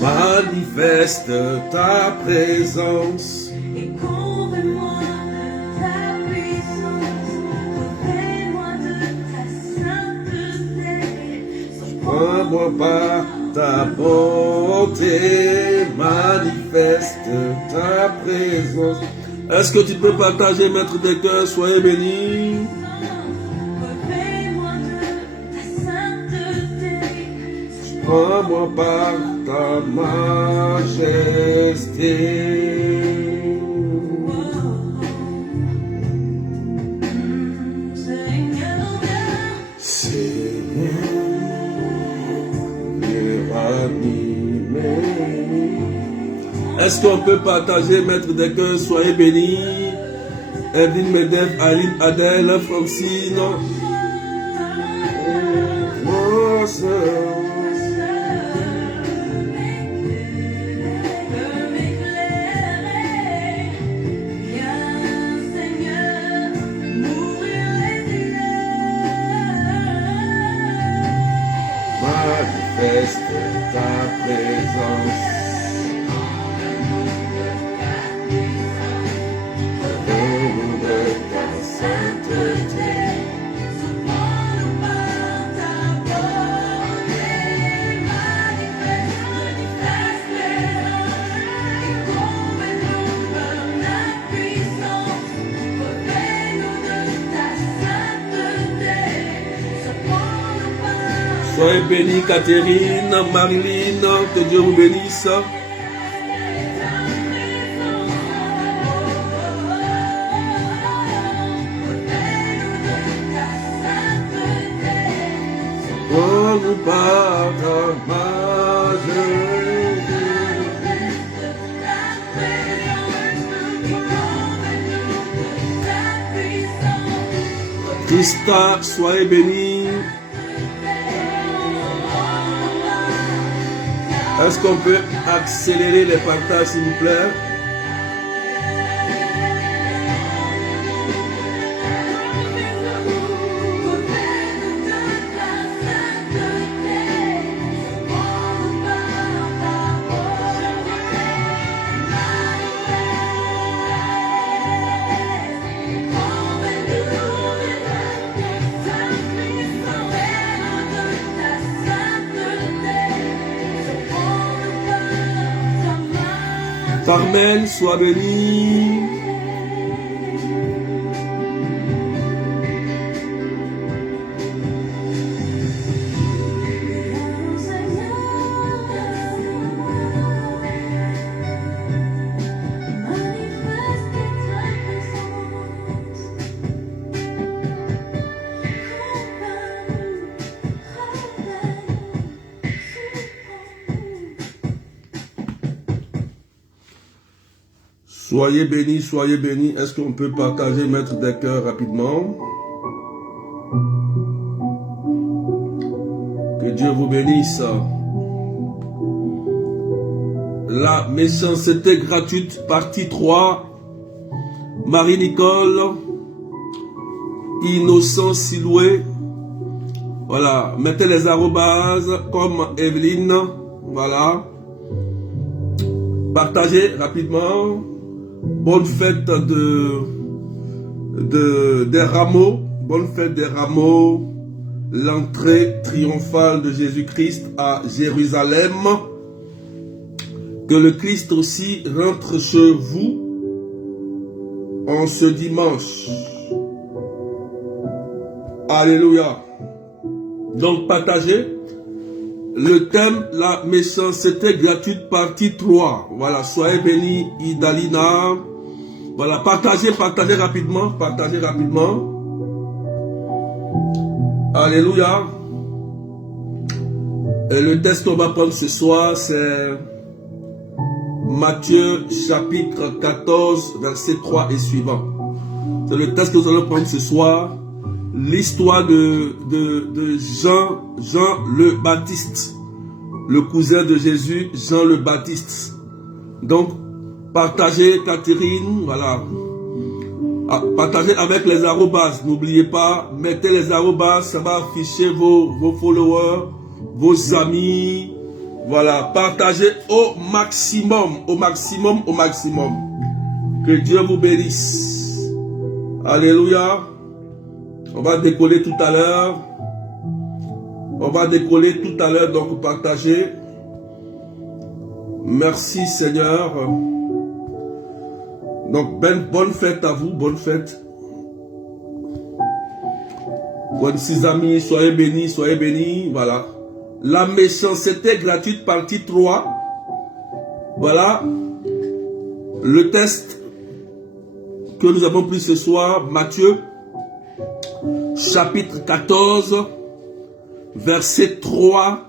Manifeste ta présence. Et convainc-moi de ta puissance, revêt-moi de ta sainteté. Prends-moi par ta bonté, manifeste ta présence. Est-ce que tu peux partager, maître des cœurs, soyez bénis. Revêt-moi de ta sainteté. Prends-moi par ta majesté. Est-ce qu'on peut partager, maître des cœurs, soyez bénis. Evelyne Medef, Aline Adèle, Francine. Oh, sœur. Manifeste ta présence. Soyez bénis, Catherine, Marilyn, que Dieu vous bénisse. Oh, nous par ta majesté. Christa, soyez bénis. Est-ce qu'on peut accélérer les partages, s'il vous plaît? Carmen, sois béni. Soyez bénis, soyez bénis. Est-ce qu'on peut partager, maître des cœurs, rapidement? Que Dieu vous bénisse. La méchanceté gratuite, partie 3. Marie-Nicole, Innocent Siloué. Voilà, mettez les arrobases comme Evelyne. Voilà. Partagez rapidement. Bonne fête des rameaux. Bonne fête des rameaux. L'entrée triomphale de Jésus-Christ à Jérusalem. Que le Christ aussi rentre chez vous en ce dimanche. Alléluia. Donc partagez. Le thème, la méchanceté gratuite, partie 3. Voilà, soyez bénis, Idalina. Voilà, partagez rapidement, partagez rapidement. Alléluia. Et le texte qu'on va prendre ce soir, c'est Matthieu chapitre 14, verset 3 et suivant. C'est le texte que nous allons prendre ce soir. L'histoire de Jean le Baptiste, le cousin de Jésus, Jean le Baptiste. Donc, partagez Catherine, voilà. Partagez avec les arrobas, n'oubliez pas, mettez les arrobas, ça va afficher vos followers, vos amis. Voilà, partagez au maximum, au maximum, au maximum. Que Dieu vous bénisse. Alléluia. On va décoller tout à l'heure. On va décoller tout à l'heure, donc partagez. Merci Seigneur. Donc bonne fête à vous, bonne fête. Bonnes six amis, soyez bénis, soyez bénis. Voilà. La méchanceté gratuite, partie 3. Voilà. Le test que nous avons pris ce soir, Matthieu chapitre 14, verset 3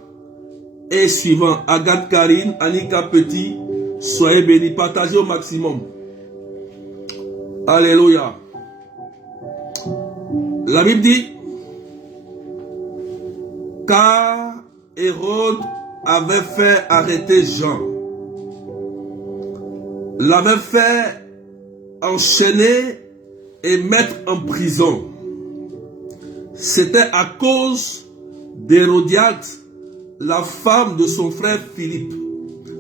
et suivant. Agathe Karine, Annika Petit, soyez bénis, partagez au maximum. Alléluia. La Bible dit, car Hérode avait fait arrêter Jean, l'avait fait enchaîner et mettre en prison. C'était à cause d'Hérodiade, la femme de son frère Philippe.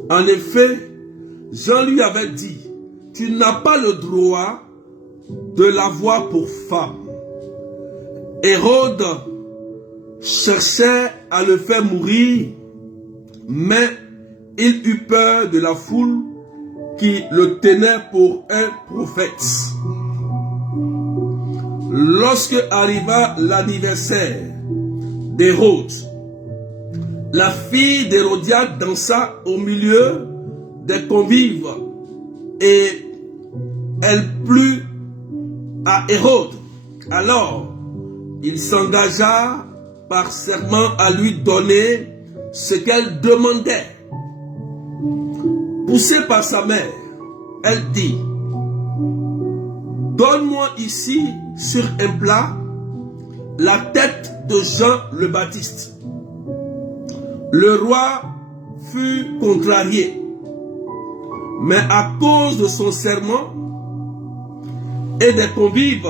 En effet, Jean lui avait dit, tu n'as pas le droit de l'avoir pour femme. Hérode cherchait à le faire mourir, mais il eut peur de la foule qui le tenait pour un prophète. Lorsque arriva l'anniversaire d'Hérode, la fille d'Hérodiade dansa au milieu des convives et elle plut à Hérode. Alors, il s'engagea par serment à lui donner ce qu'elle demandait. Poussée par sa mère, elle dit, donne-moi ici sur un plat la tête de Jean le Baptiste. Le roi fut contrarié, mais à cause de son serment et des convives,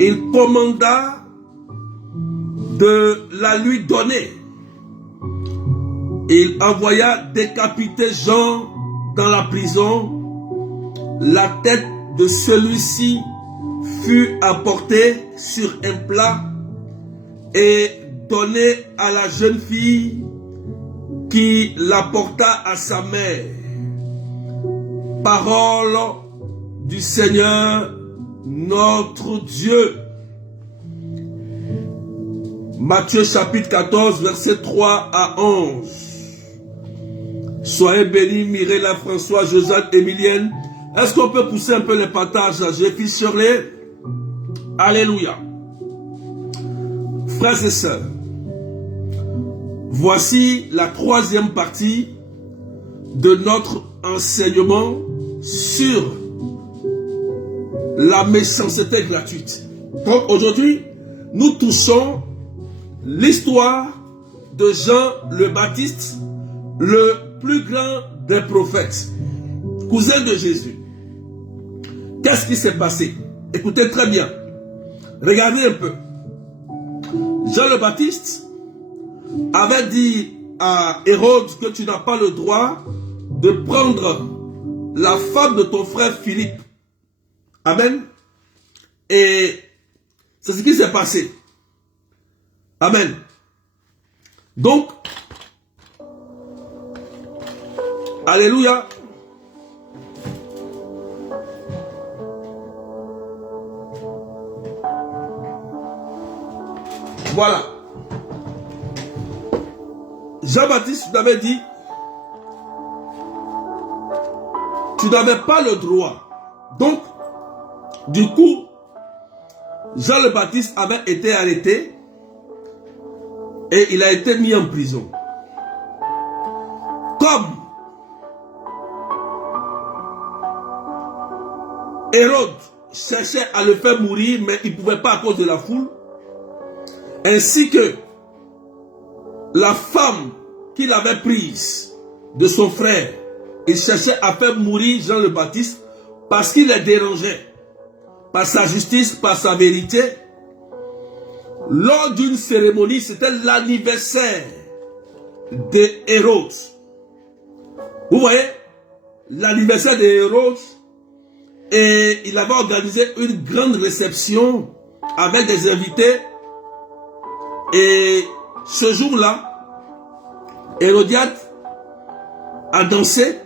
il commanda de la lui donner. Il envoya décapiter Jean dans la prison. La tête de celui-ci fut apportée sur un plat et donnée à la jeune fille qui l'apporta à sa mère. Parole du Seigneur notre Dieu. Matthieu chapitre 14, verset 3 à 11. Soyez bénis, Mireille, François, Josette, Emilienne. Est-ce qu'on peut pousser un peu les partages? J'ai fiché. Alléluia. Frères et sœurs, voici la troisième partie de notre enseignement sur la méchanceté gratuite. Donc aujourd'hui, nous touchons l'histoire de Jean le Baptiste, le plus grand des prophètes, cousin de Jésus. Qu'est-ce qui s'est passé? Écoutez très bien. Regardez un peu. Jean le Baptiste avait dit à Hérode que tu n'as pas le droit de prendre la femme de ton frère Philippe. Amen. Et c'est ce qui s'est passé. Amen. Donc, alléluia. Voilà. Jean-Baptiste t'avait dit, tu n'avais pas le droit. Donc, du coup, Jean le Baptiste avait été arrêté et il a été mis en prison. Comme Hérode cherchait à le faire mourir, mais il ne pouvait pas à cause de la foule, ainsi que la femme qu'il avait prise de son frère, il cherchait à faire mourir Jean le Baptiste parce qu'il les dérangeait par sa justice, par sa vérité. Lors d'une cérémonie, c'était l'anniversaire de Hérode. Vous voyez, l'anniversaire de Hérode, et il avait organisé une grande réception avec des invités. Et ce jour-là, Hérodiade a dansé.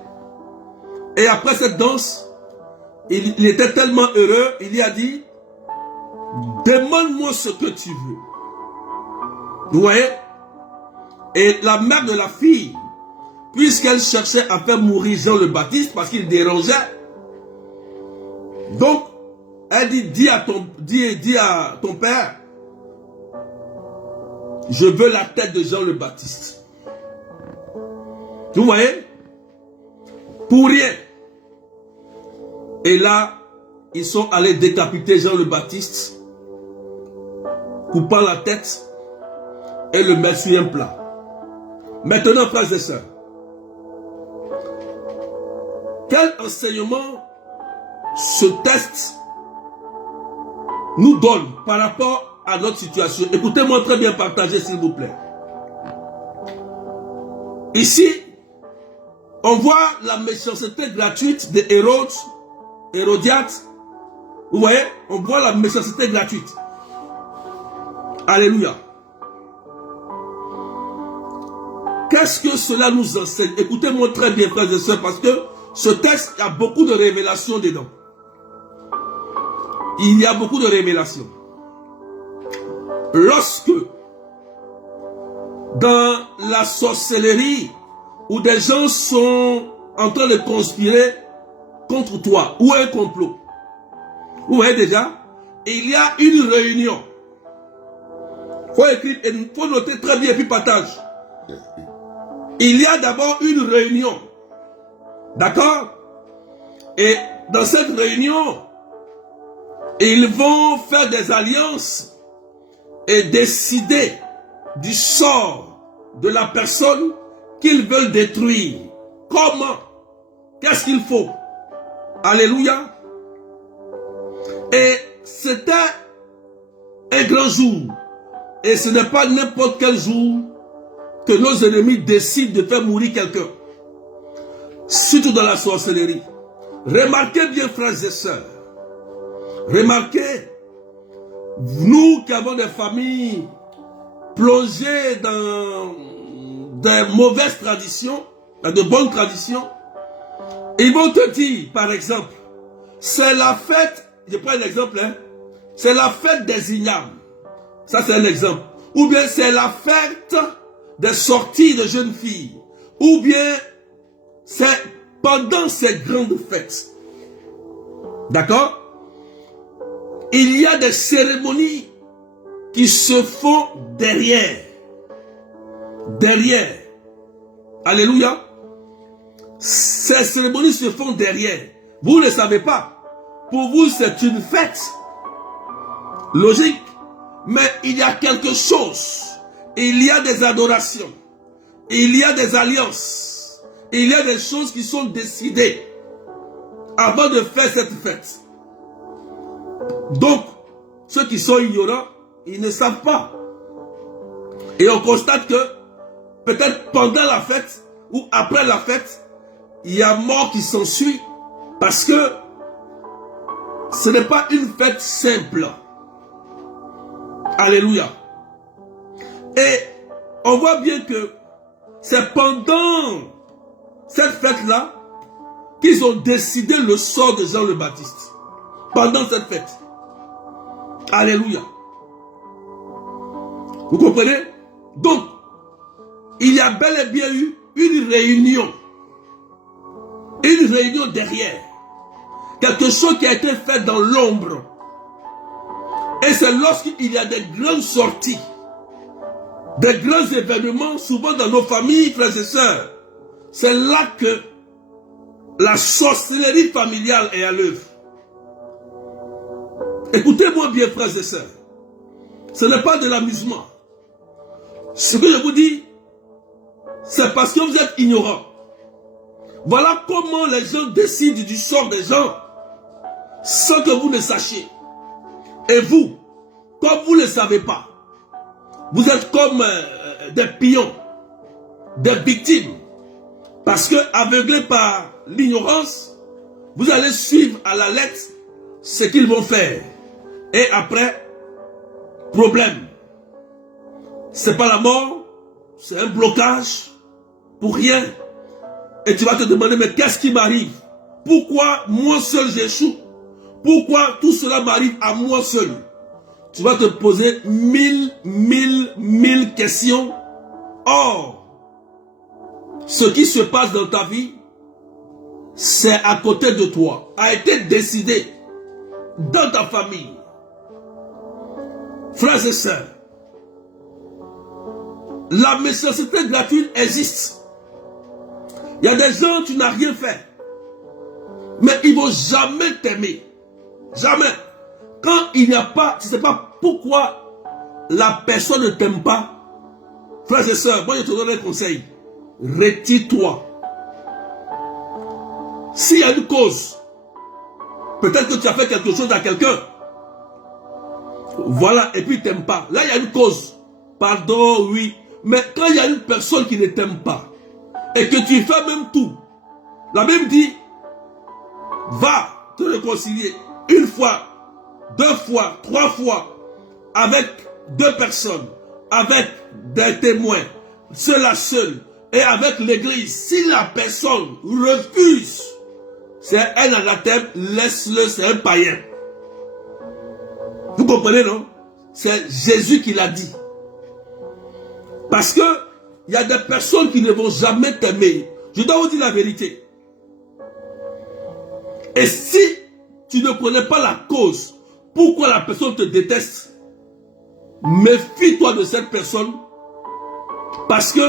Et après cette danse, il était tellement heureux, il lui a dit, demande-moi ce que tu veux. Vous voyez? Et la mère de la fille, puisqu'elle cherchait à faire mourir Jean le Baptiste parce qu'il dérangeait, donc elle dit, dis à ton père, je veux la tête de Jean le Baptiste. Vous voyez? Pour rien. Et là, ils sont allés décapiter Jean le Baptiste, coupant la tête et le mettre sur un plat. Maintenant, frères et sœurs, quel enseignement ce texte nous donne par rapport à notre situation? Écoutez-moi très bien, partagez s'il vous plaît. Ici, on voit la méchanceté gratuite de Hérodiade. Vous voyez, on voit la méchanceté gratuite. Alléluia. Qu'est-ce que cela nous enseigne? Écoutez-moi très bien, frères et sœurs, parce que ce texte, il y a beaucoup de révélations dedans. Il y a beaucoup de révélations. Lorsque, dans la sorcellerie, où des gens sont en train de conspirer contre toi, ou un complot, vous voyez déjà, il y a une réunion. Il faut noter très bien et puis partage. Il y a d'abord une réunion. D'accord? Et dans cette réunion, ils vont faire des alliances et décider du sort de la personne qu'ils veulent détruire. Comment? Qu'est-ce qu'il faut? Alléluia. Et c'était un grand jour. Et ce n'est pas n'importe quel jour que nos ennemis décident de faire mourir quelqu'un. Surtout dans la sorcellerie. Remarquez bien, frères et sœurs. Remarquez, nous qui avons des familles plongées dans de mauvaises traditions, dans de bonnes traditions, ils vont te dire, par exemple, c'est la fête, je prends un exemple, hein, c'est la fête des ignames. Ça, c'est un exemple. Ou bien c'est la fête des sorties de jeunes filles. Ou bien c'est pendant ces grandes fêtes. D'accord? Il y a des cérémonies qui se font derrière. Derrière. Alléluia. Ces cérémonies se font derrière. Vous ne savez pas. Pour vous, c'est une fête. Logique. Mais il y a quelque chose. Il y a des adorations. Il y a des alliances. Il y a des choses qui sont décidées avant de faire cette fête. Donc, ceux qui sont ignorants, ils ne savent pas. Et on constate que peut-être pendant la fête ou après la fête, il y a mort qui s'ensuit parce que ce n'est pas une fête simple. Alléluia. Et on voit bien que c'est pendant cette fête-là qu'ils ont décidé le sort de Jean le Baptiste. Pendant cette fête. Alléluia. Vous comprenez? Donc, il y a bel et bien eu une réunion. Une réunion derrière. Quelque chose qui a été fait dans l'ombre. Et c'est lorsqu'il y a des grandes sorties, des grands événements, souvent dans nos familles, frères et sœurs. C'est là que la sorcellerie familiale est à l'œuvre. Écoutez-moi bien, frères et sœurs. Ce n'est pas de l'amusement. Ce que je vous dis, c'est parce que vous êtes ignorants. Voilà comment les gens décident du sort des gens sans que vous ne sachiez. Et vous, comme vous ne le savez pas, vous êtes comme des pions, des victimes. Parce que, aveuglés par l'ignorance, vous allez suivre à la lettre ce qu'ils vont faire. Et après, problème. C'est pas la mort, c'est un blocage pour rien. Et tu vas te demander, mais qu'est-ce qui m'arrive? Pourquoi moi seul j'échoue? Pourquoi tout cela m'arrive à moi seul? Tu vas te poser mille questions. Or, ce qui se passe dans ta vie, c'est à côté de toi, a été décidé dans ta famille. Frères et sœurs, la méchanceté gratuite existe. Il y a des gens, tu n'as rien fait, mais ils ne vont jamais t'aimer. Jamais. Quand il n'y a pas, tu ne sais pas pourquoi la personne ne t'aime pas. Frères et sœurs, moi je te donne un conseil. Retire-toi. S'il y a une cause, peut-être que tu as fait quelque chose à quelqu'un. Voilà, et puis il ne t'aime pas. Là, il y a une cause. Pardon, oui. Mais quand il y a une personne qui ne t'aime pas, et que tu fais même tout, la Bible dit, va te réconcilier une fois, 2 fois, 3 fois, avec 2 personnes, avec des témoins, cela seul, et avec l'église. Si la personne refuse, c'est un anathème, laisse-le, c'est un païen. Vous comprenez, non? C'est Jésus qui l'a dit. Parce que il y a des personnes qui ne vont jamais t'aimer. Je dois vous dire la vérité. Et si tu ne connais pas la cause, pourquoi la personne te déteste, méfie-toi de cette personne, parce que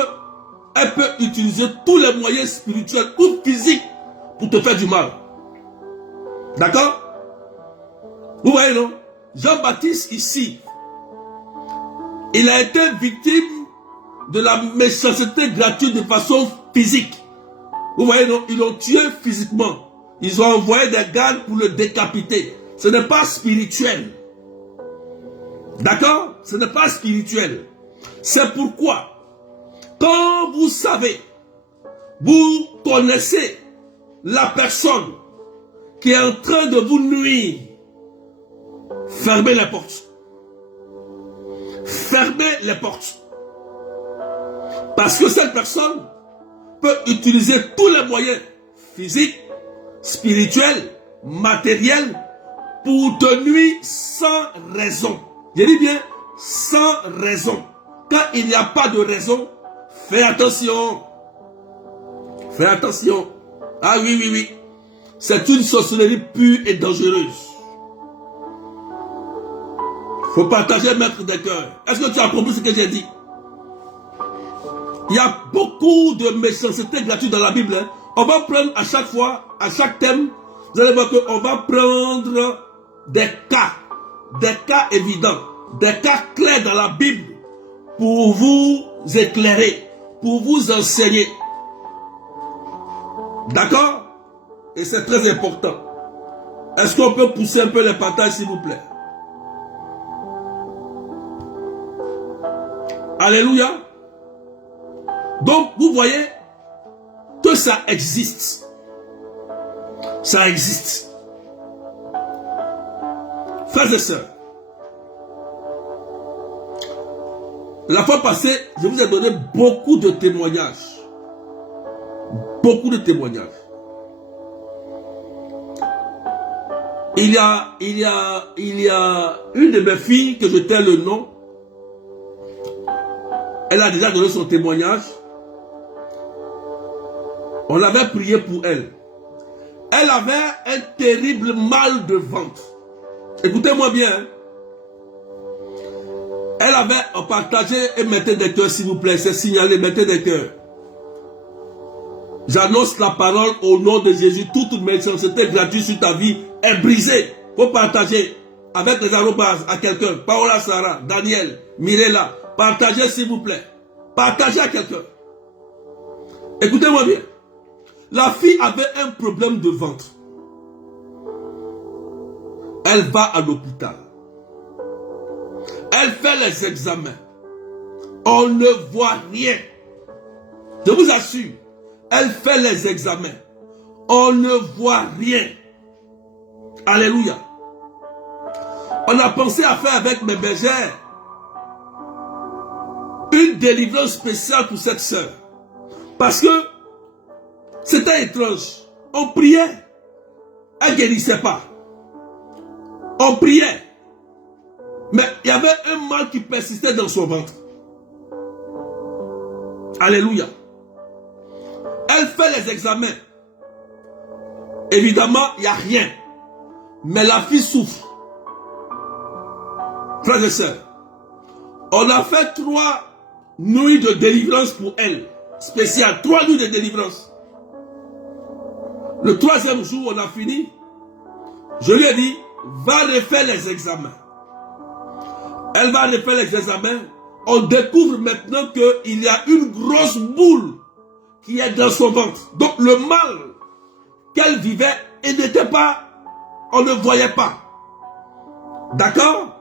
elle peut utiliser tous les moyens spirituels ou physiques pour te faire du mal. D'accord? Vous voyez, non? Jean-Baptiste ici, il a été victime de la méchanceté gratuite de façon physique. Vous voyez, non? Ils l'ont tué physiquement. Ils ont envoyé des gardes pour le décapiter. Ce n'est pas spirituel. D'accord? Ce n'est pas spirituel. C'est pourquoi, quand vous savez, vous connaissez la personne qui est en train de vous nuire, fermez les portes. Fermez les portes. Parce que cette personne peut utiliser tous les moyens physiques, spirituels, matériels pour te nuire sans raison. Je dis bien sans raison. Quand il n'y a pas de raison, fais attention. Fais attention. Ah oui, oui, oui. C'est une sorcellerie pure et dangereuse. Il faut partager, maître des cœurs. Est-ce que tu as compris ce que j'ai dit? Il y a beaucoup de méchanceté gratuite dans la Bible. Hein. On va prendre à chaque fois, à chaque thème, vous allez voir qu'on va prendre des cas évidents, des cas clairs dans la Bible pour vous éclairer, pour vous enseigner. D'accord? Et c'est très important. Est-ce qu'on peut pousser un peu les partages, s'il vous plaît? Alléluia. Donc, vous voyez que ça existe. Ça existe. Frères et sœurs, la fois passée, je vous ai donné beaucoup de témoignages. Beaucoup de témoignages. Il y a une de mes filles que je tais le nom. Elle a déjà donné son témoignage. On avait prié pour elle. Elle avait un terrible mal de ventre. Écoutez-moi bien. Hein. Elle avait partagé et mettez des cœurs s'il vous plaît. C'est signalé, mettez des cœurs. J'annonce la parole au nom de Jésus. Toute méchanceté gratuite sur ta vie est brisée. Faut partager avec les arrobases à quelqu'un. Paola, Sarah, Daniel, Mirella. Partagez s'il vous plaît. Partagez à quelqu'un. Écoutez-moi bien. La fille avait un problème de ventre. Elle va à l'hôpital. Elle fait les examens. On ne voit rien. Je vous assure. Elle fait les examens. On ne voit rien. Alléluia. On a pensé à faire avec mes bergères une délivrance spéciale pour cette sœur. Parce que c'était étrange. On priait. Elle ne guérissait pas. On priait. Mais il y avait un mal qui persistait dans son ventre. Alléluia. Elle fait les examens. Évidemment, il n'y a rien. Mais la fille souffre. Frères et sœurs, on a fait 3 nuits de délivrance pour elle. Spécial, 3 nuits de délivrance. Le 3e jour, on a fini. Je lui ai dit, va refaire les examens. Elle va refaire les examens. On découvre maintenant qu'il y a une grosse boule qui est dans son ventre. Donc le mal qu'elle vivait, il n'était pas, on ne voyait pas. D'accord?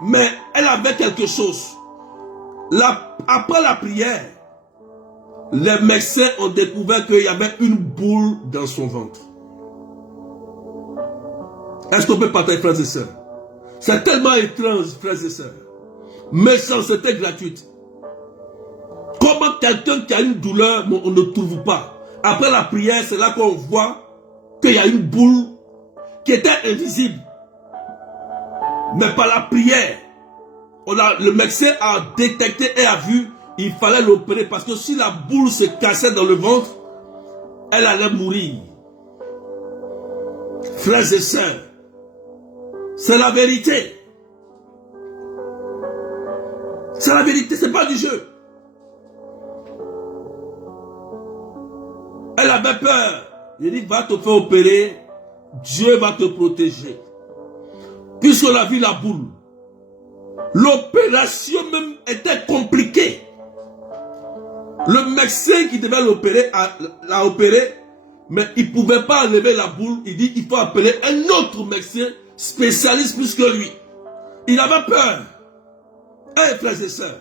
Mais elle avait quelque chose. Après la prière, les médecins ont découvert qu'il y avait une boule dans son ventre. Est-ce qu'on peut partager, frères et sœurs? C'est tellement étrange, frères et sœurs. Méchanceté gratuite. Comment quelqu'un qui a une douleur, on ne trouve pas. Après la prière, c'est là qu'on voit qu'il y a une boule qui était invisible. Mais par la prière, le médecin a détecté et a vu il fallait l'opérer parce que si la boule se cassait dans le ventre, elle allait mourir. Frères et sœurs, c'est la vérité. C'est la vérité, c'est pas du jeu. Elle avait peur. Il dit, va te faire opérer, Dieu va te protéger. Puisqu'on a vu la boule, l'opération même était compliquée. Le médecin qui devait l'opérer l'a opéré, mais il ne pouvait pas enlever la boule. Il dit, il faut appeler un autre médecin spécialiste plus que lui. Il avait peur. Frères et sœurs,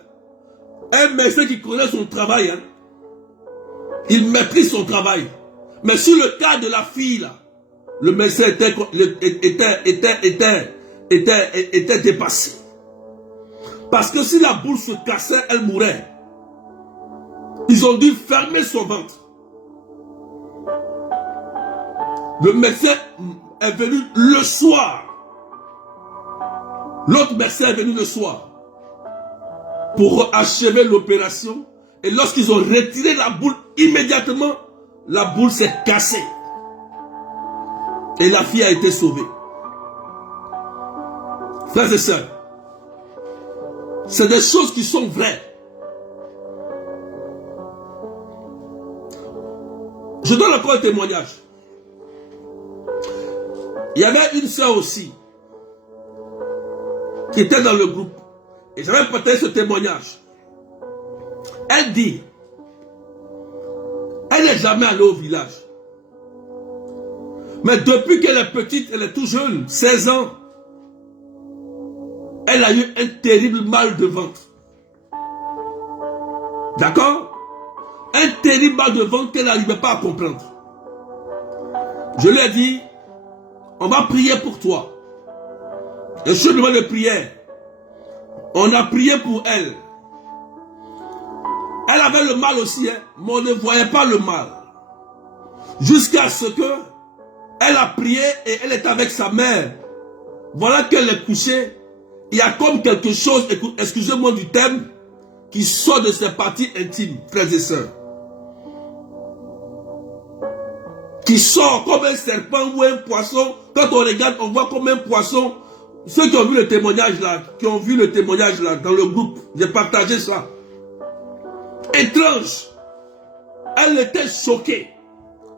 un médecin qui connaît son travail, hein, il maîtrise son travail. Mais sur le cas de la fille, là, le médecin était dépassé. Parce que si la boule se cassait, elle mourait. Ils ont dû fermer son ventre. Le médecin est venu le soir. L'autre médecin est venu le soir pour achever l'opération. Et lorsqu'ils ont retiré la boule, immédiatement, la boule s'est cassée. Et la fille a été sauvée. Frères et sœurs, c'est des choses qui sont vraies. Je donne encore un témoignage. Il y avait une sœur aussi qui était dans le groupe. Et j'avais partagé ce témoignage. Elle dit, elle n'est jamais allée au village. Mais depuis qu'elle est petite, elle est tout jeune, 16 ans, elle a eu un terrible mal de ventre. D'accord? Un terrible mal de ventre qu'elle n'arrivait pas à comprendre. Je lui ai dit, on va prier pour toi. Et je demande de prière. On a prié pour elle. Elle avait le mal aussi, hein, mais on ne voyait pas le mal. Jusqu'à ce que elle a prié et elle est avec sa mère. Voilà qu'elle est couchée. Il y a comme quelque chose, excusez-moi du thème, qui sort de ses parties intimes, frères et sœurs. Qui sort comme un serpent ou un poisson. Quand on regarde, on voit comme un poisson. Ceux qui ont vu le témoignage là, dans le groupe, j'ai partagé ça. Étrange. Elle était choquée.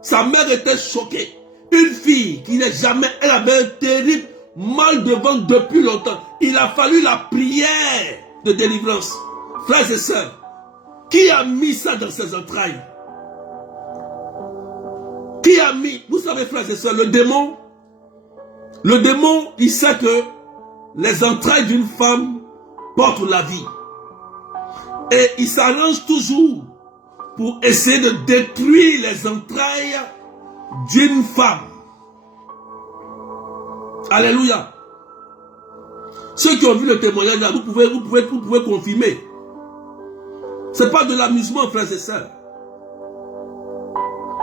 Sa mère était choquée. Une fille qui n'est jamais, elle avait un terrible mal de ventre depuis longtemps. Il a fallu la prière de délivrance. Frères et sœurs, qui a mis ça dans ses entrailles? Qui a mis, vous savez frères et sœurs, le démon, il sait que les entrailles d'une femme portent la vie. Et il s'arrange toujours pour essayer de détruire les entrailles d'une femme. Alléluia. Ceux qui ont vu le témoignage, là, vous pouvez confirmer. Ce n'est pas de l'amusement, frères et sœurs.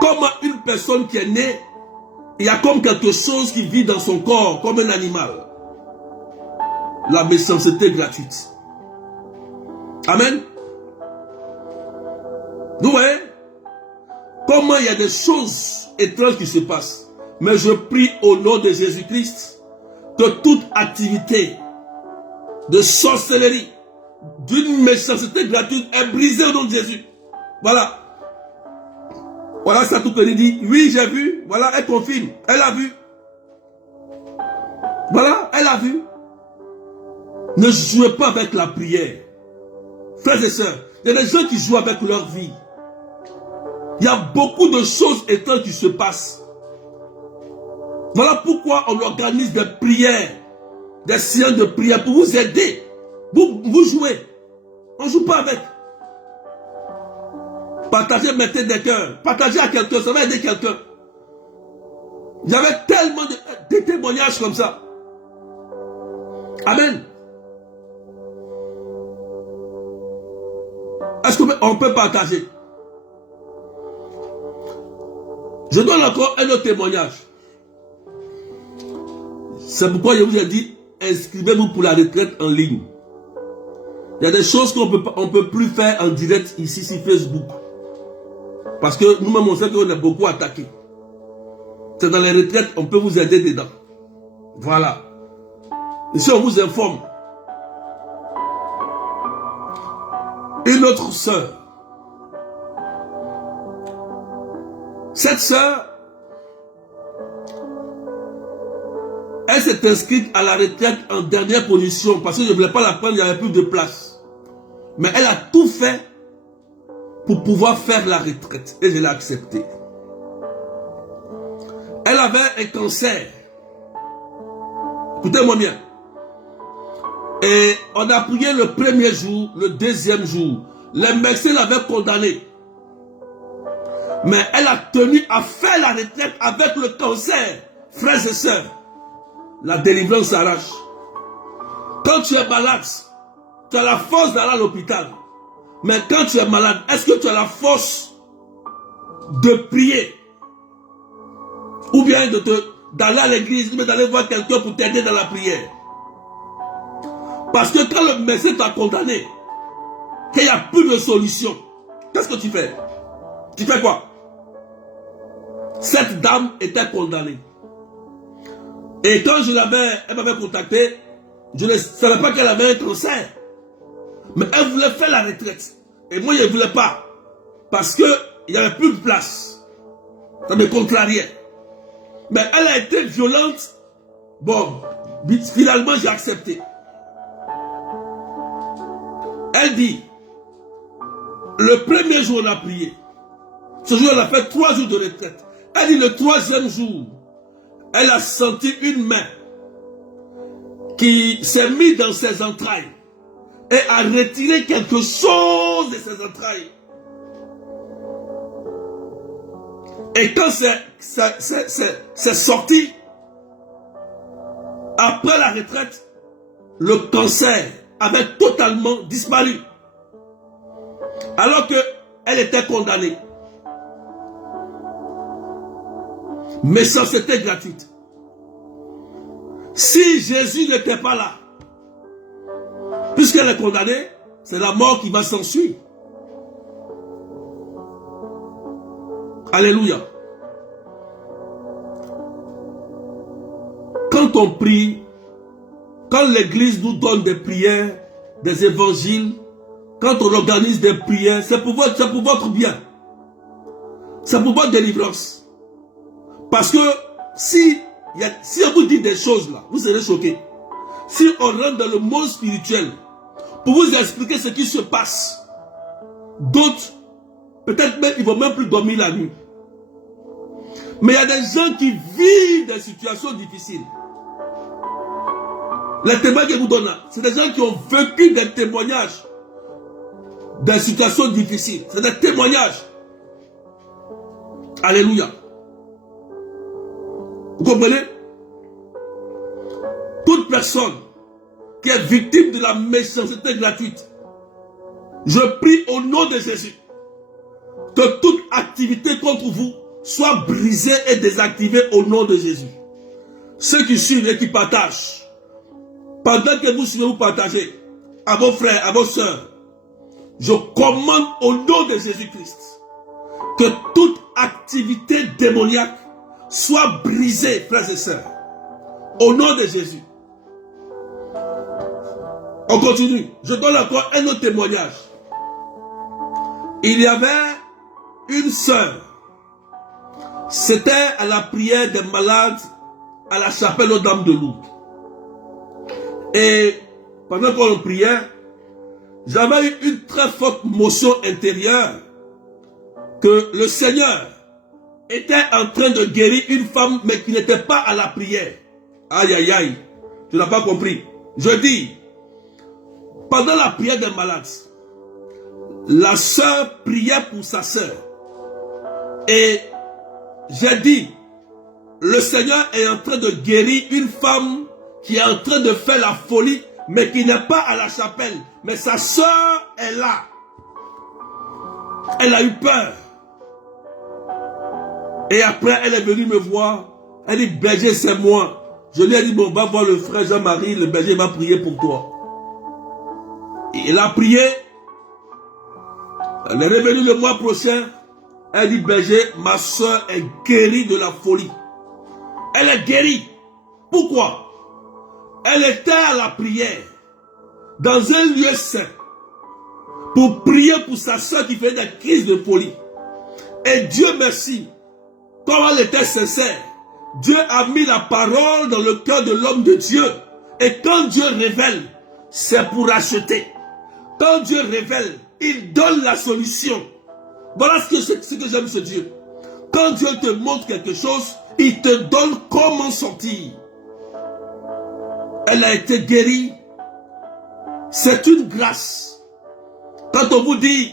Comme une personne qui est née, il y a comme quelque chose qui vit dans son corps, comme un animal. La méchanceté gratuite. Amen. Vous voyez comment il y a des choses étranges qui se passent. Mais je prie au nom de Jésus-Christ que toute activité de sorcellerie, d'une méchanceté gratuite est brisée au nom de Jésus. Voilà. Voilà, ça tout que dit. Oui, j'ai vu. Voilà, elle confirme. Elle a vu. Voilà, elle a vu. Ne jouez pas avec la prière. Frères et sœurs, il y a des gens qui jouent avec leur vie. Il y a beaucoup de choses étranges qui se passent. Voilà pourquoi on organise des prières, des séances de prière pour vous aider. Vous jouez. On ne joue pas avec. Partagez, mettez des cœurs. Partagez à quelqu'un, ça va aider quelqu'un. Il y avait tellement de témoignages comme ça. Amen. Est-ce qu'on peut partager? Je donne encore un autre témoignage. C'est pourquoi je vous ai dit, inscrivez-vous pour la retraite en ligne. Il y a des choses qu'on ne peut plus faire en direct ici sur Facebook. Parce que nous-mêmes, on sait qu'on est beaucoup attaqués. C'est dans les retraites, on peut vous aider dedans. Voilà. Ici, on vous informe. Une autre sœur. Cette sœur, elle s'est inscrite à la retraite en dernière position parce que je ne voulais pas la prendre, il n'y avait plus de place. Mais elle a tout fait pour pouvoir faire la retraite et je l'ai accepté. Elle avait un cancer. Écoutez-moi bien. Et on a prié le premier jour, le deuxième jour. Les médecins l'avaient condamnée. Mais elle a tenu à faire la retraite avec le cancer. Frères et sœurs, la délivrance s'arrache. Quand tu es malade, tu as la force d'aller à l'hôpital. Mais quand tu es malade, est-ce que tu as la force de prier? Ou bien d'aller à l'église, mais d'aller voir quelqu'un pour t'aider dans la prière? Parce que quand le médecin t'a condamné, qu'il n'y a plus de solution, qu'est-ce que tu fais? Tu fais quoi? Cette dame était condamnée. Et quand elle m'avait contacté, je ne savais pas qu'elle avait un cancer. Mais elle voulait faire la retraite. Et moi, je ne voulais pas. Parce qu'il n'y avait plus de place. Ça me contrariait. Mais elle a été violente. Bon, finalement, j'ai accepté. Elle dit, le premier jour, on a prié. Ce jour, on a fait 3 jours de retraite. Elle dit, le 3e jour, elle a senti une main qui s'est mise dans ses entrailles. et a retiré quelque chose de ses entrailles. Et quand c'est sorti, après la retraite, le cancer avait totalement disparu. Alors qu'elle était condamnée. Méchanceté gratuite. Si Jésus n'était pas là, puisqu'elle est condamnée, c'est la mort qui va s'ensuivre. Alléluia. Quand on prie, quand l'église nous donne des prières, des évangiles, quand on organise des prières, c'est pour votre bien. C'est pour votre délivrance. Parce que si on vous dit des choses là, vous serez choqués. Si on rentre dans le monde spirituel, pour vous expliquer ce qui se passe, d'autres, peut-être même, ils ne vont même plus dormir la nuit. Mais il y a des gens qui vivent des situations difficiles. Les témoignages que je vous donne là, c'est des gens qui ont vécu des témoignages des situations difficiles. C'est des témoignages. Alléluia. Vous comprenez? Toute personne qui est victime de la méchanceté gratuite, je prie au nom de Jésus que toute activité contre vous soit brisée et désactivée au nom de Jésus. Ceux qui suivent et qui partagent, pendant que vous suivez, vous partagez à vos frères, à vos sœurs, je commande au nom de Jésus-Christ que toute activité démoniaque soit brisée, frères et sœurs, au nom de Jésus. On continue. Je donne encore un autre témoignage. Il y avait une sœur. C'était à la prière des malades à la chapelle aux Dames de Lourdes. Et pendant qu'on priait, j'avais eu une très forte motion intérieure que le Seigneur était en train de guérir une femme, mais qui n'était pas à la prière. Aïe, aïe, aïe. Tu n'as pas compris. Je dis, pendant la prière des malades, la sœur priait pour sa sœur. Et j'ai dit, le Seigneur est en train de guérir une femme qui est en train de faire la folie, mais qui n'est pas à la chapelle. Mais sa sœur est là. Elle a eu peur. Et après, elle est venue me voir. Elle dit, berger, c'est moi. Je lui ai dit, bon, va voir le frère Jean-Marie, le berger va prier pour toi. Et il a prié. Elle est revenue le mois prochain. Elle dit, berger, ma soeur est guérie de la folie. Elle est guérie. Pourquoi? Elle était à la prière, dans un lieu saint, pour prier pour sa soeur qui fait des crises de folie. Et Dieu merci, comme elle était sincère, Dieu a mis la parole dans le cœur de l'homme de Dieu. Et quand Dieu révèle, c'est pour acheter. Quand Dieu révèle, il donne la solution. Voilà ce que j'aime ce Dieu. Quand Dieu te montre quelque chose, il te donne comment sortir. Elle a été guérie. C'est une grâce. Quand on vous dit,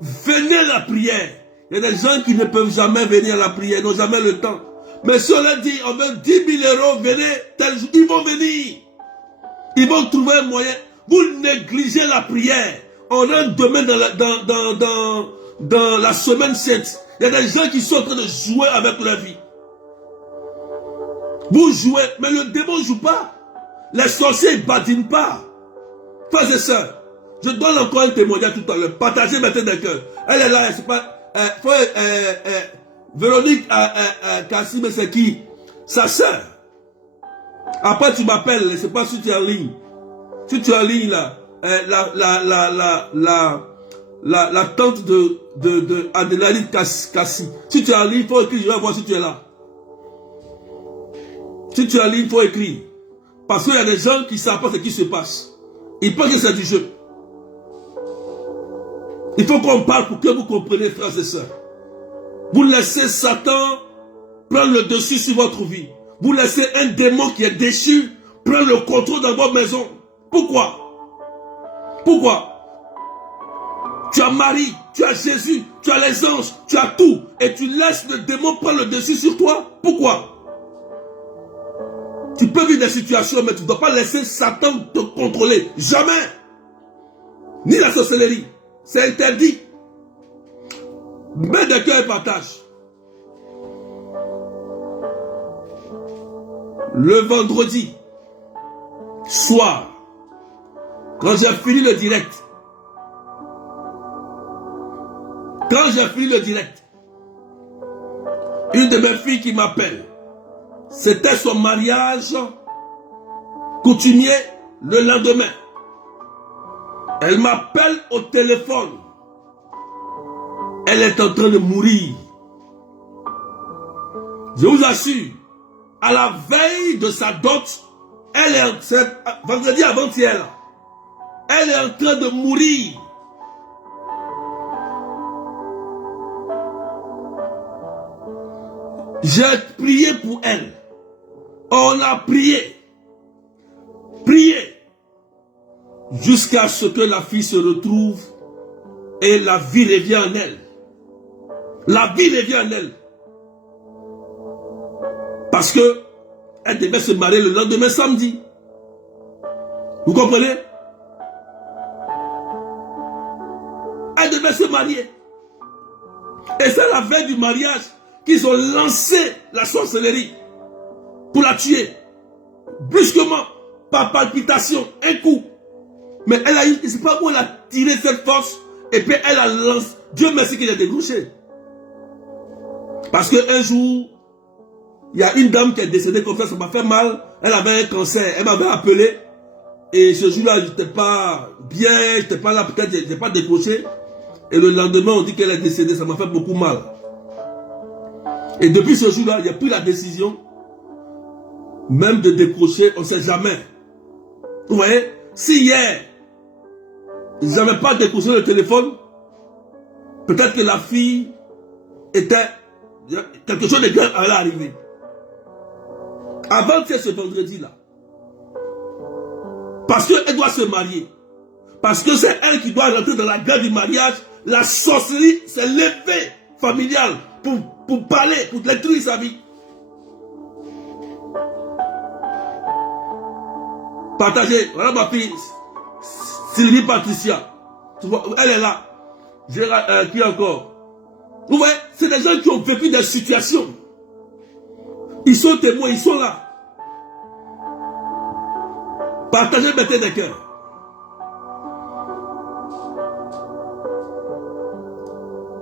venez à la prière, il y a des gens qui ne peuvent jamais venir à la prière, n'ont jamais le temps. Mais si on leur dit, on veut 10 000 €, venez, tel jour, ils vont venir. Ils vont trouver un moyen. Vous négligez la prière. On rentre demain dans la semaine 7. Il y a des gens qui sont en train de jouer avec leur vie. Vous jouez, mais le démon ne joue pas. Les sorciers ne badinent pas. Frères et sœurs, je donne encore un témoignage tout à l'heure. Partagez maintenant des cœurs. Elle est là, elle ne sait pas. Véronique Kassim, c'est qui? Sa sœur. Après, tu m'appelles, je ne sais pas si tu es en ligne. Si tu es en ligne, là, la tante de Adélaïde Kassim. Si tu es en ligne, il faut écrire, je vais voir si tu es là. Si tu es en ligne, il faut écrire. Parce qu'il y a des gens qui ne savent pas ce qui se passe. Ils pensent que c'est du jeu. Il faut qu'on parle pour que vous compreniez, frères et sœurs. Vous laissez Satan prendre le dessus sur votre vie. Vous laissez un démon qui est déchu prendre le contrôle dans votre maison. Pourquoi? Pourquoi? Tu as Marie, tu as Jésus, tu as les anges, tu as tout. Et tu laisses le démon prendre le dessus sur toi. Pourquoi? Tu peux vivre des situations, mais tu ne dois pas laisser Satan te contrôler. Jamais. Ni la sorcellerie. C'est interdit. Mets des cœurs et partage. Le vendredi soir, quand j'ai fini le direct, une de mes filles qui m'appelle, c'était son mariage coutumier le lendemain. Elle m'appelle au téléphone. Elle est en train de mourir. Je vous assure, à la veille de sa dot, elle est vendredi avant-hier, elle est en train de mourir. J'ai prié pour elle. On a prié. Jusqu'à ce que la fille se retrouve et la vie revient en elle. La vie revient en elle. Parce que elle devait se marier le lendemain samedi. Vous comprenez? Elle devait se marier. Et c'est la veille du mariage qu'ils ont lancé la sorcellerie pour la tuer. Brusquement, par palpitation, un coup. Mais elle a eu, je ne sais pas où elle a tiré cette force, et puis elle a lancé. Dieu merci qu'il a décroché. Parce qu'un jour, il y a une dame qui est décédée comme ça m'a fait mal. Elle avait un cancer, elle m'avait appelé. Et ce jour-là, je n'étais pas bien, je n'étais pas là, peut-être je n'étais pas décroché. Et le lendemain, on dit qu'elle est décédée, ça m'a fait beaucoup mal. Et depuis ce jour-là, j'ai pris la décision, même de décrocher, on ne sait jamais. Vous voyez, si hier, ils n'avaient pas décroché le téléphone, peut-être que la fille était, quelque chose de grave allait arriver. Avant ce vendredi-là, parce qu'elle doit se marier, parce que c'est elle qui doit rentrer dans la guerre du mariage, la sorcellerie s'est levée familiale pour parler, pour détruire sa vie. Partagez, voilà ma fille, Sylvie Patricia. Tu vois, elle est là. Qui encore? Vous voyez, c'est des gens qui ont vécu des situations. Ils sont témoins, ils sont là. Partagez, mettez des cœurs.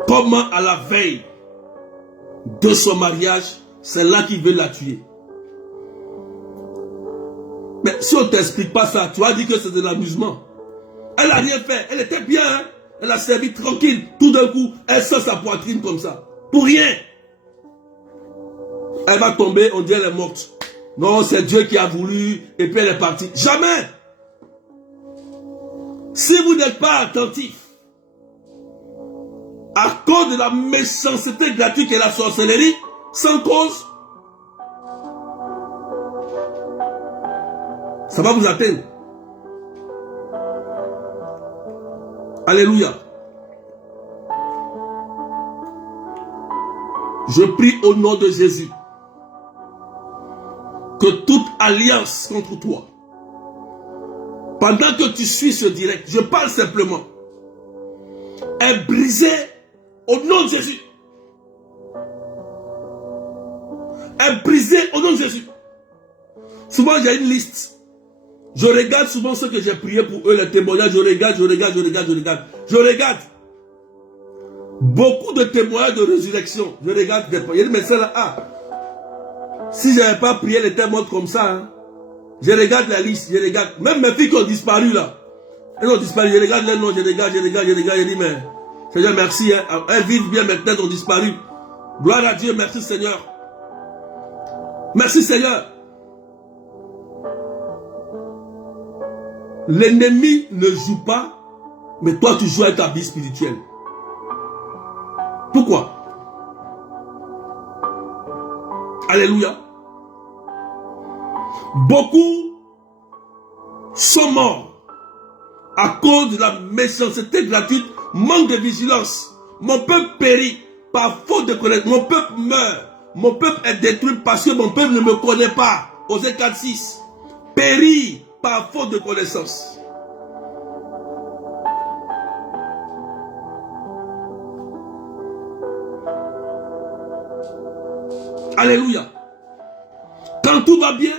Comment à la veille de son mariage, c'est là qu'il veut la tuer. Mais si on ne t'explique pas ça, tu vas dire que c'est de l'amusement. Elle n'a rien fait, elle était bien, hein? Elle a servi tranquille. Tout d'un coup, elle sort sa poitrine comme ça. Pour rien. Elle va tomber, on dit elle est morte. Non, c'est Dieu qui a voulu, et puis elle est partie. Jamais. Si vous n'êtes pas attentif, à cause de la méchanceté gratuite et la sorcellerie, sans cause, ça va vous atteindre. Alléluia. Je prie au nom de Jésus que toute alliance contre toi, pendant que tu suis ce direct, je parle simplement, est brisée au nom de Jésus. Est brisée au nom de Jésus. Souvent, j'ai une liste. Je regarde souvent ce que j'ai prié pour eux, les témoignages. Je regarde. Beaucoup de témoignages de résurrection. Je regarde. Il y a des médecins là. Si je n'avais pas prié les témoins comme ça, hein, je regarde la liste. Je regarde. Même mes filles qui ont disparu là. Elles ont disparu. Je regarde les noms. Je regarde. Je dis, mais Seigneur, merci. Hein. Elles vivent bien maintenant. Elles ont disparu. Gloire à Dieu. Merci Seigneur. Merci Seigneur. L'ennemi ne joue pas, mais toi tu joues avec ta vie spirituelle. Pourquoi? Alléluia. Beaucoup sont morts à cause de la méchanceté gratuite, manque de vigilance. Mon peuple périt par faute de connaissance. Mon peuple meurt. Mon peuple est détruit parce que mon peuple ne me connaît pas. Osée 4:6. Périt par faute de connaissance. Alléluia. Quand tout va bien,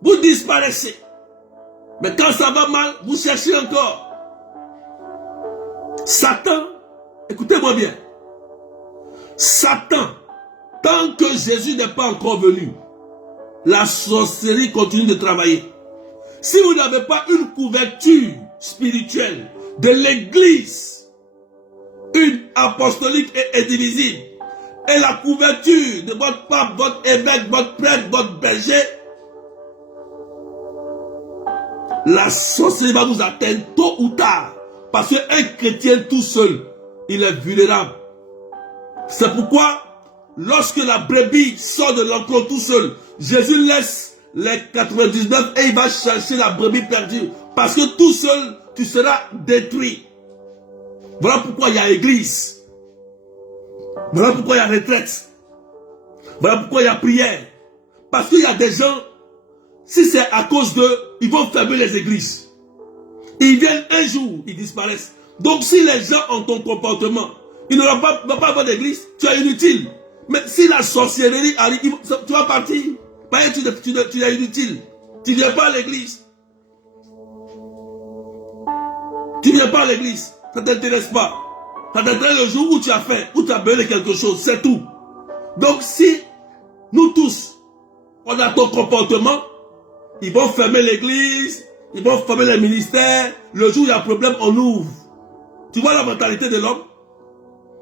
vous disparaissez. Mais quand ça va mal, vous cherchez encore. Satan, écoutez-moi bien. Satan, tant que Jésus n'est pas encore venu, la sorcellerie continue de travailler. Si vous n'avez pas une couverture spirituelle de l'église, une apostolique et indivisible, et la couverture de votre pape, votre évêque, votre prêtre, votre berger, la sorcellerie va vous atteindre tôt ou tard. Parce qu'un chrétien tout seul, il est vulnérable. C'est pourquoi, lorsque la brebis sort de l'enclos tout seul, Jésus laisse les 99 et il va chercher la brebis perdue. Parce que tout seul, tu seras détruit. Voilà pourquoi il y a église. Voilà pourquoi il y a retraite. Voilà pourquoi il y a prière. Parce qu'il y a des gens, si c'est à cause d'eux, ils vont fermer les églises. Ils viennent un jour, ils disparaissent. Donc si les gens ont ton comportement, ils ne vont pas avoir d'église, tu es inutile. Mais si la sorcellerie arrive, tu vas partir. Parce que tu es inutile. Tu ne viens pas à l'église. Tu ne viens pas à l'église. Ça ne t'intéresse pas. Ça t'intéresse le jour où tu as faim, où tu as besoin de quelque chose, c'est tout. Donc si nous tous, on a ton comportement, ils vont fermer l'église, ils vont fermer les ministères. Le jour où il y a un problème, on ouvre. Tu vois la mentalité de l'homme?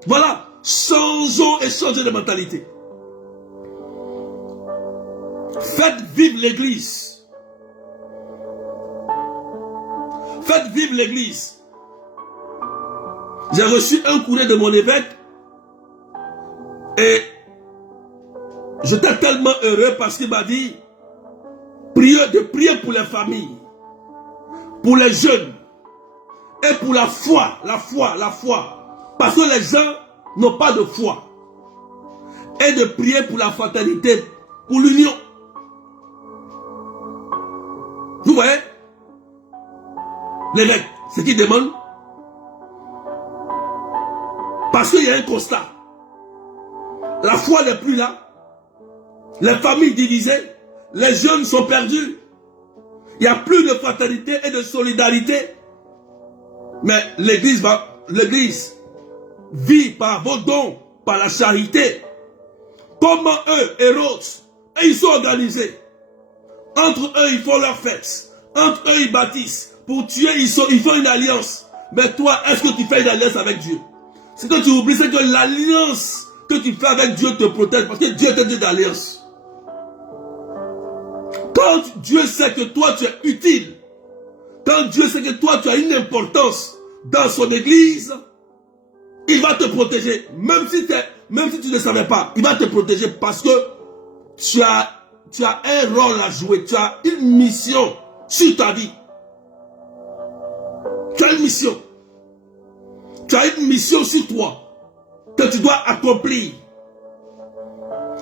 Voilà. Changeons et changez de mentalité. Faites vivre l'église. Faites vivre l'église. J'ai reçu un courrier de mon évêque et j'étais tellement heureux parce qu'il m'a dit de prier pour les familles, pour les jeunes et pour la foi, la foi. Parce que les gens n'ont pas de foi. Et de prier pour la fraternité, pour l'union. Vous voyez? L'évêque, ce qu'il demande. Parce qu'il y a un constat. La foi n'est plus là. Les familles divisées. Les jeunes sont perdus. Il n'y a plus de fraternité et de solidarité. Mais l'église vit par vos dons, par la charité. Comment eux, Hérode, et ils sont organisés. Entre eux, ils font leur fête. Entre eux, ils bâtissent. Pour tuer, ils font une alliance. Mais toi, est-ce que tu fais une alliance avec Dieu? Ce que tu oublies, c'est que l'alliance que tu fais avec Dieu te protège. Parce que Dieu est un Dieu d'alliance. Quand Dieu sait que toi, tu es utile. Quand Dieu sait que toi, tu as une importance dans son église, il va te protéger. Même si tu ne savais pas, il va te protéger parce que tu as un rôle à jouer. Tu as une mission sur ta vie. Tu as une mission. Tu as une mission sur toi que tu dois accomplir.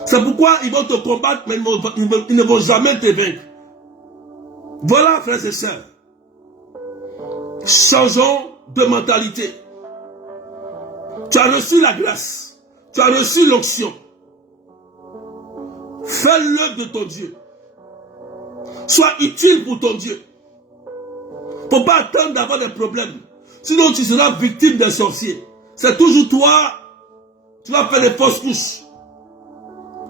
C'est pourquoi ils vont te combattre, mais ils ne vont jamais te vaincre. Voilà, frères et sœurs. Changeons de mentalité. Tu as reçu la grâce. Tu as reçu l'onction. Fais l'œuvre de ton Dieu. Sois utile pour ton Dieu. Il ne faut pas attendre d'avoir des problèmes. Sinon, tu seras victime d'un sorcier. C'est toujours toi. Tu vas faire des fausses couches.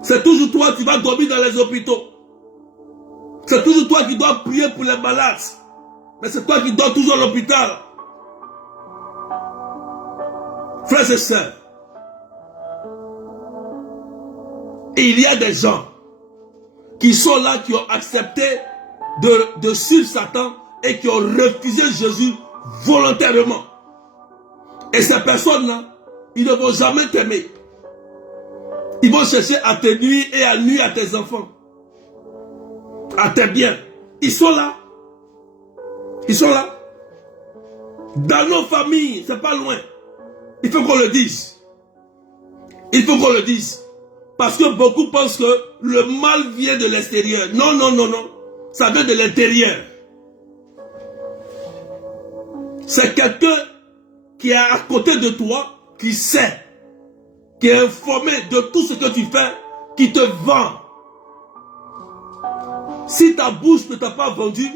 C'est toujours toi qui vas dormir dans les hôpitaux. C'est toujours toi qui dois prier pour les malades. Mais c'est toi qui dors toujours à l'hôpital. Frères et sœurs, il y a des gens qui sont là, qui ont accepté de suivre Satan et qui ont refusé Jésus volontairement. Et ces personnes-là, ils ne vont jamais t'aimer. Ils vont chercher à te nuire et à nuire à tes enfants, à tes biens. Ils sont là. Ils sont là. Dans nos familles, c'est pas loin. Il faut qu'on le dise. Il faut qu'on le dise. Parce que beaucoup pensent que le mal vient de l'extérieur. Non, non, non, non. Ça vient de l'intérieur. C'est quelqu'un qui est à côté de toi, qui sait, qui est informé de tout ce que tu fais, qui te vend. Si ta bouche ne t'a pas vendu,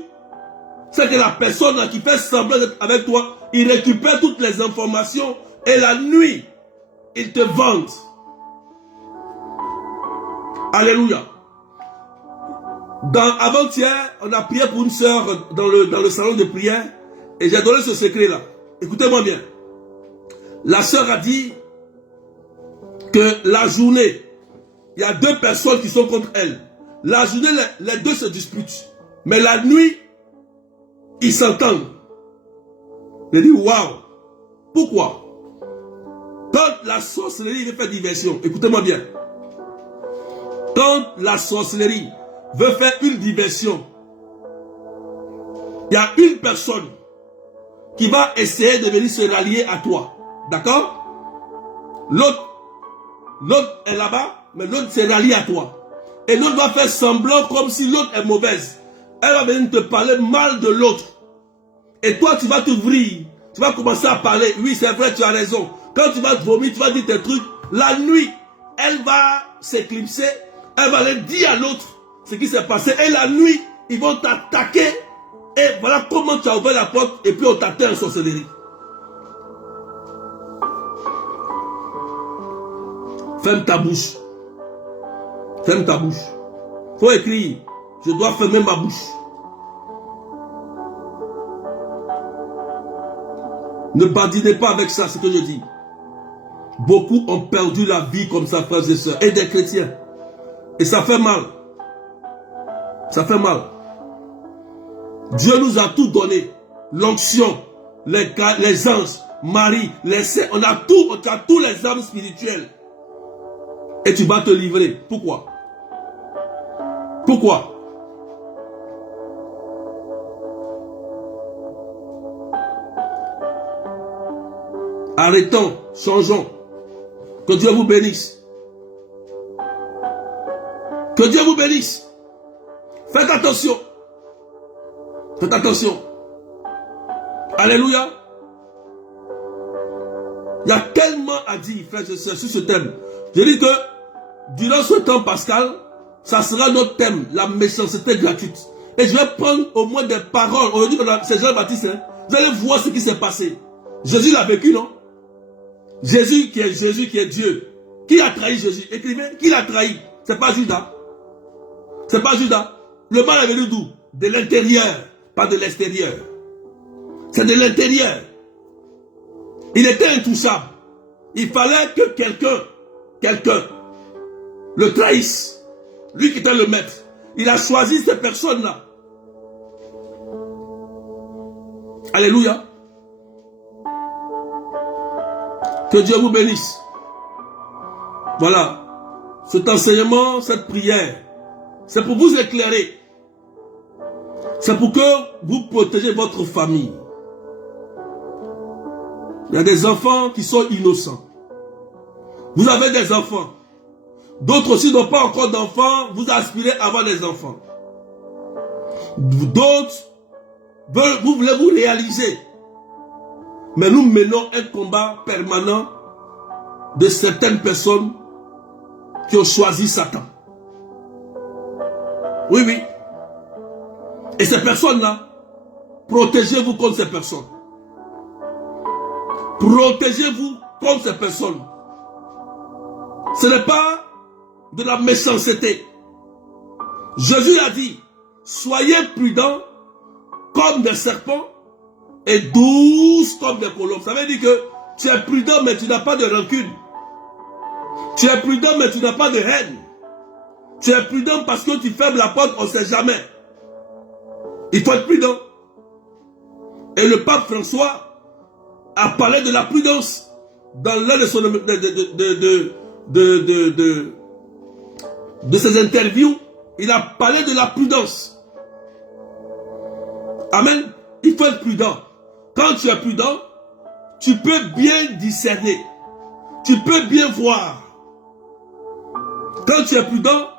c'est que la personne là qui fait semblant d'être avec toi, il récupère toutes les informations et la nuit, il te vend. Alléluia. Avant-hier, on a prié pour une sœur dans le salon de prière et j'ai donné ce secret-là. Écoutez-moi bien. La sœur a dit que la journée, il y a deux personnes qui sont contre elle. La journée, les deux se disputent. Mais la nuit, ils s'entendent. Je dis, waouh. Pourquoi? Quand la sorcellerie veut faire diversion, écoutez-moi bien. Quand la sorcellerie veut faire une diversion, il y a une personne qui va essayer de venir se rallier à toi. D'accord? L'autre est là-bas, mais l'autre se rallie à toi. Et l'autre va faire semblant comme si l'autre est mauvaise. Elle va venir te parler mal de l'autre. Et toi, tu vas t'ouvrir. Tu vas commencer à parler. Oui, c'est vrai, tu as raison. Quand tu vas te vomir, tu vas dire tes trucs. La nuit, elle va s'éclipser. Elle va aller dire à l'autre ce qui s'est passé. Et la nuit, ils vont t'attaquer. Et voilà comment tu as ouvert la porte. Et puis on t'atteint en sorcellerie. Ferme ta bouche. Ferme ta bouche. Faut écrire. Je dois fermer ma bouche. Ne badinez pas avec ça, ce que je dis. Beaucoup ont perdu la vie comme ça, frères et sœurs. Et des chrétiens. Et ça fait mal. Ça fait mal. Dieu nous a tout donné. L'onction, les anges, Marie, les saints. On a tous les âmes spirituelles. Et tu vas te livrer. Pourquoi? Pourquoi? Arrêtons, changeons. Que Dieu vous bénisse. Que Dieu vous bénisse. Faites attention. Faites attention. Alléluia. Il y a tellement à dire, frères et sœurs, sur ce thème. Je dis que durant ce temps pascal, ça sera notre thème, la méchanceté gratuite. Et je vais prendre au moins des paroles. On dit que c'est Jean-Baptiste. Hein? Vous allez voir ce qui s'est passé. Jésus l'a vécu, non? Jésus qui est Dieu. Qui a trahi Jésus? Écrivez, qui l'a trahi? C'est pas Judas. C'est pas Judas. Le mal est venu d'où? De l'intérieur, pas de l'extérieur. C'est de l'intérieur. Il était intouchable. Il fallait que quelqu'un le trahisse. Lui qui était le maître. Il a choisi ces personnes-là. Alléluia. Que Dieu vous bénisse. Voilà. Cet enseignement, cette prière, c'est pour vous éclairer. C'est pour que vous protégez votre famille. Il y a des enfants qui sont innocents. Vous avez des enfants. D'autres aussi n'ont pas encore d'enfants. Vous aspirez à avoir des enfants. D'autres, vous voulez vous réaliser. Mais nous menons un combat permanent de certaines personnes qui ont choisi Satan. Oui, oui. Et ces personnes-là, protégez-vous contre ces personnes. Protégez-vous contre ces personnes. Ce n'est pas de la méchanceté. Jésus a dit, soyez prudents comme des serpents et douces comme des colombes. Ça veut dire que tu es prudent mais tu n'as pas de rancune. Tu es prudent mais tu n'as pas de haine. Tu es prudent parce que tu fermes la porte, on ne sait jamais. Il faut être prudent. Et le pape François a parlé de la prudence dans l'un de ses interviews. Il a parlé de la prudence. Amen. Il faut être prudent. quand tu es prudent, tu peux bien discerner. Tu peux bien voir. Quand tu es prudent,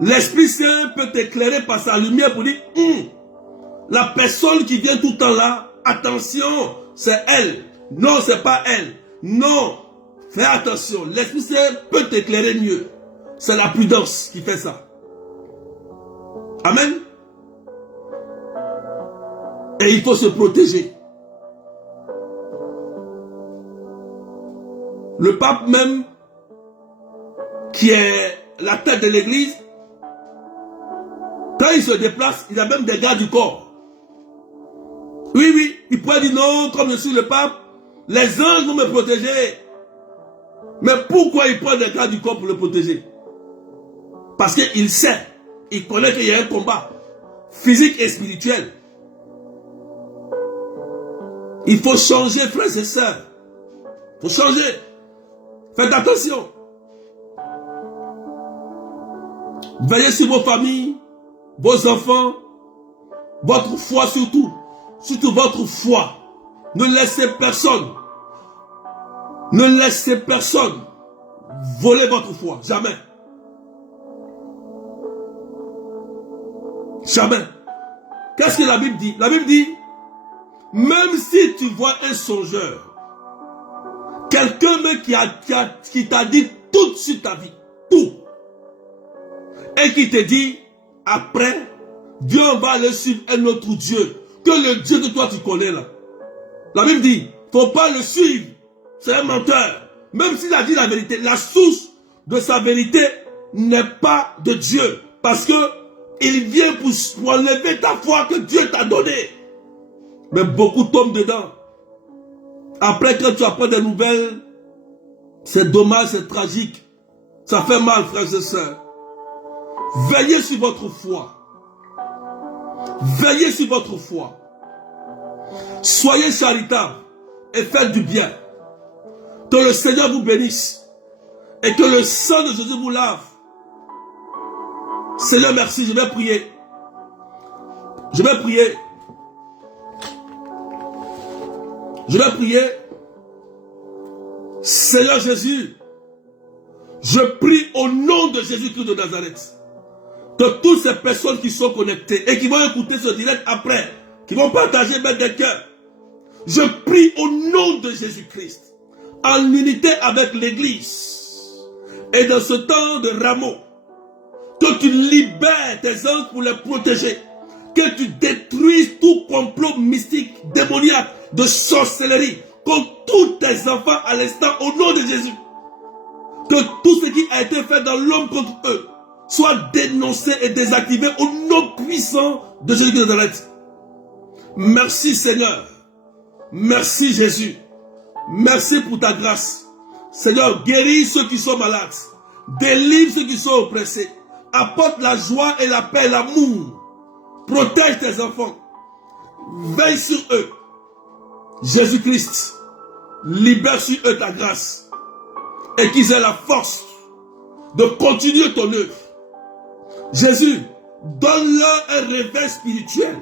l'Esprit Saint peut t'éclairer par sa lumière pour dire, la personne qui vient tout le temps là, attention, c'est elle. Non, c'est pas elle. Non, fais attention. L'Esprit Saint peut t'éclairer mieux. C'est la prudence qui fait ça. Amen. Et il faut se protéger. Le pape même, qui est la tête de l'église, quand il se déplace, il a même des gardes du corps. Oui, il pourrait dire non, comme je suis le pape, les anges vont me protéger. Mais pourquoi il prend des gardes du corps pour le protéger? Parce qu'il sait, il connaît qu'il y a un combat physique et spirituel. Il faut changer, frères et sœurs. Il faut changer. Faites attention. Veillez sur vos familles, vos enfants, votre foi surtout. Surtout votre foi. Ne laissez personne voler votre foi. Jamais. Jamais. Qu'est-ce que la Bible dit? La Bible dit, même si tu vois un songeur, quelqu'un qui t'a dit tout sur ta vie, tout, et qui te dit, après, Dieu va aller suivre un autre Dieu, que le Dieu que toi tu connais là. La Bible dit, faut pas le suivre, c'est un menteur. Même s'il a dit la vérité, la source de sa vérité n'est pas de Dieu, parce que il vient pour enlever ta foi que Dieu t'a donnée. Mais beaucoup tombent dedans. Après, quand tu apprends des nouvelles, c'est dommage, c'est tragique. Ça fait mal, frères et sœurs. Veillez sur votre foi. Veillez sur votre foi. Soyez charitables et faites du bien. Que le Seigneur vous bénisse et que le sang de Jésus vous lave. Seigneur, merci, je vais prier. Je vais prier. Je vais prier. Seigneur Jésus, je prie au nom de Jésus-Christ de Nazareth, que toutes ces personnes qui sont connectées et qui vont écouter ce direct après, qui vont partager mettre des cœurs, je prie au nom de Jésus-Christ, en unité avec l'Église, et dans ce temps de rameau, que tu libères tes anges pour les protéger, que tu détruises tout complot mystique, démoniaque, de sorcellerie, contre tous tes enfants à l'instant, au nom de Jésus. Que tout ce qui a été fait dans l'homme contre eux soit dénoncé et désactivé au nom puissant de Jésus de Nazareth. Merci Seigneur. Merci Jésus. Merci pour ta grâce. Seigneur, guéris ceux qui sont malades. Délivre ceux qui sont oppressés. Apporte la joie et la paix et l'amour. Protège tes enfants. Veille sur eux. Jésus-Christ, libère sur eux ta grâce. Et qu'ils aient la force de continuer ton œuvre. Jésus, donne-leur un réveil spirituel.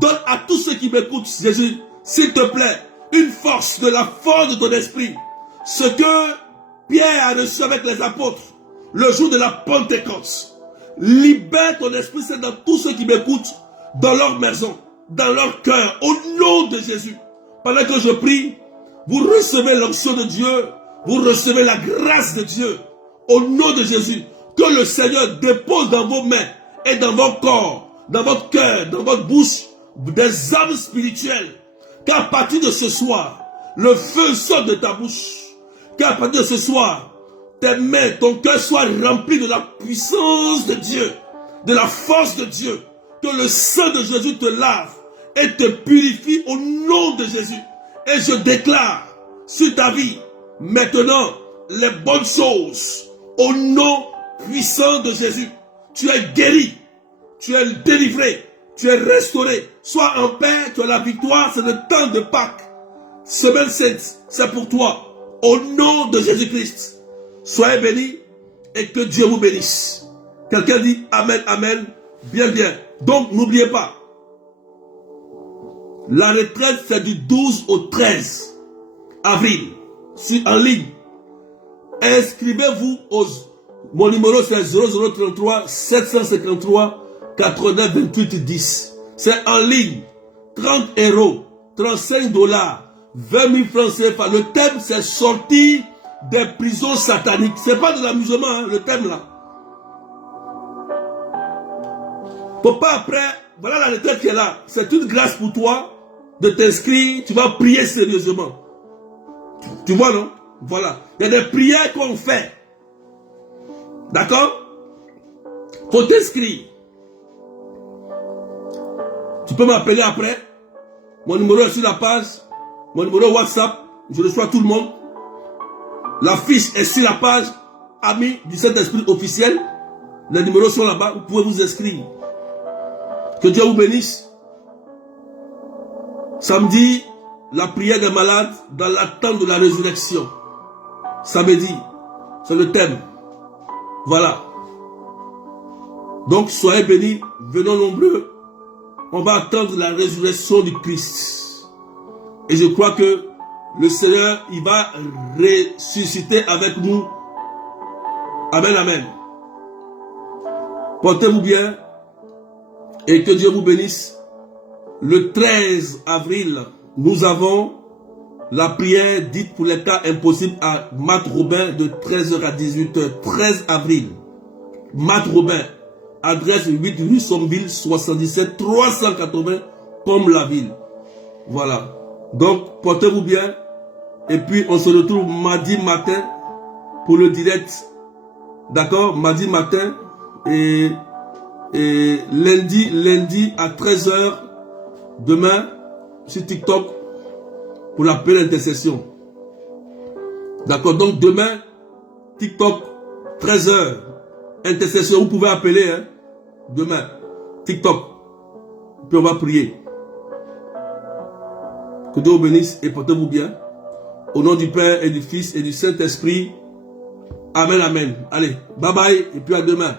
Donne à tous ceux qui m'écoutent, Jésus, s'il te plaît, une force, de la force de ton esprit. Ce que Pierre a reçu avec les apôtres le jour de la Pentecôte. Libère ton esprit Saint dans tous ceux qui m'écoutent, dans leur maison, dans leur cœur, au nom de Jésus. Pendant que je prie, vous recevez l'onction de Dieu, vous recevez la grâce de Dieu, au nom de Jésus. Que le Seigneur dépose dans vos mains et dans vos corps, dans votre cœur, dans votre bouche, des âmes spirituelles. Qu'à partir de ce soir, le feu sorte de ta bouche. Qu'à partir de ce soir, tes mains, ton cœur soit rempli de la puissance de Dieu, de la force de Dieu. Que le sang de Jésus te lave et te purifie au nom de Jésus. Et je déclare sur ta vie, maintenant, les bonnes choses, au nom puissant de Jésus. Tu es guéri, tu es délivré, tu es restauré. Sois en paix, tu as la victoire, c'est le temps de Pâques. Semaine sainte, c'est pour toi. Au nom de Jésus-Christ, soyez bénis et que Dieu vous bénisse. Quelqu'un dit Amen, Amen. Bien, bien. Donc, n'oubliez pas, La retraite, c'est du 12 au 13 avril, en ligne. Inscrivez-vous mon numéro c'est 0033 753 89 28 10. C'est en ligne. 30 €, 35 $, 20 000 francs CFA. Le thème c'est sortir des prisons sataniques. C'est pas de l'amusement, hein, le thème là. Pour pas après, voilà la retraite qui est là. C'est une grâce pour toi de t'inscrire. Tu vas prier sérieusement. Tu vois, non? Voilà. Il y a des prières qu'on fait. D'accord? Faut t'inscrire. Tu peux m'appeler après. Mon numéro est sur la page. Mon numéro WhatsApp. Je reçois tout le monde. La fiche est sur la page. Amis du Saint-Esprit officiel. Les numéros sont là-bas. Vous pouvez vous inscrire. Que Dieu vous bénisse. Samedi, la prière des malades dans l'attente de la résurrection. Samedi, c'est le thème. Voilà. Donc, soyez bénis, venons nombreux. On va attendre la résurrection du Christ. Et je crois que le Seigneur, il va ressusciter avec nous. Amen, amen. Portez-vous bien et que Dieu vous bénisse. Le 13 avril, nous avons la prière dite pour les cas impossibles à Matt Robin de 13h à 18h. 13 avril. Matt Robin. Adresse 8 rue Sommeville 77 380 Pomme-la-Ville. Voilà. Donc, portez-vous bien. Et puis, on se retrouve mardi matin pour le direct. D'accord? Mardi matin. Et lundi à 13h. Demain, sur TikTok. Pour la paix d'intercession. D'accord? Donc, demain, TikTok, 13h. Intercession, vous pouvez appeler, hein? Demain, TikTok. Puis on va prier. Que Dieu vous bénisse et portez-vous bien. Au nom du Père et du Fils et du Saint-Esprit. Amen, amen. Allez, bye bye et puis à demain.